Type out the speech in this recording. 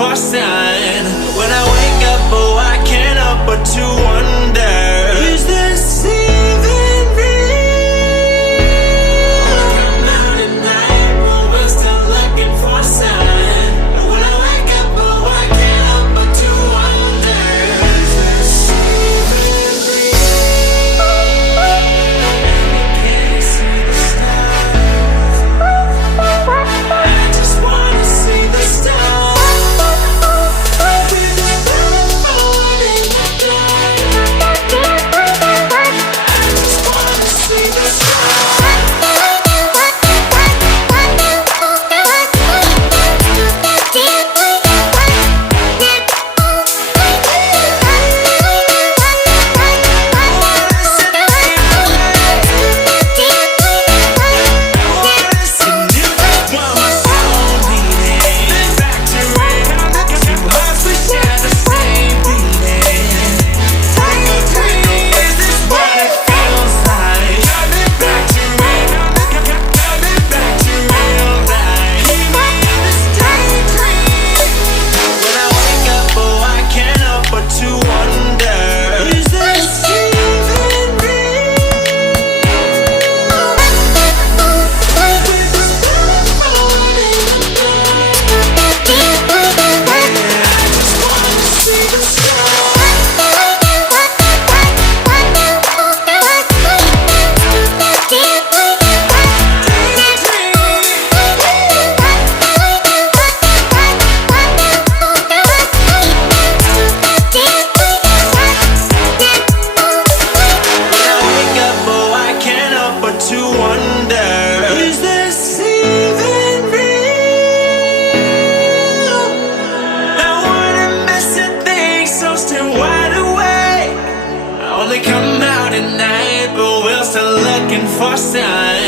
for sign. When I wake up, oh, I can't help but to wonder, is this even real? Come out at night, but we're still looking for a sign. When I wake up, oh, I can't help but to wonder, is this even real? Can't see the stars. I just wanna see the stars. Come out at night, but we're still looking for signs.